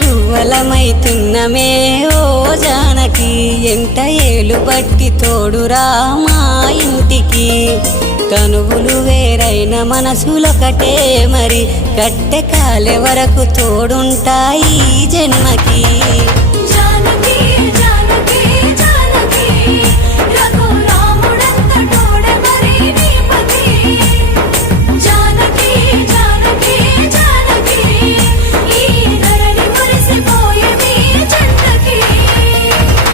గువ్వలమైతున్నమే ఓ జానకి ఎంట ఏలు బట్టి తోడురా మా ఇంటికి తనువులు వేరైన మనసులొకటే మరి కట్టె కాలే వరకు తోడుంటాయి జన్మకి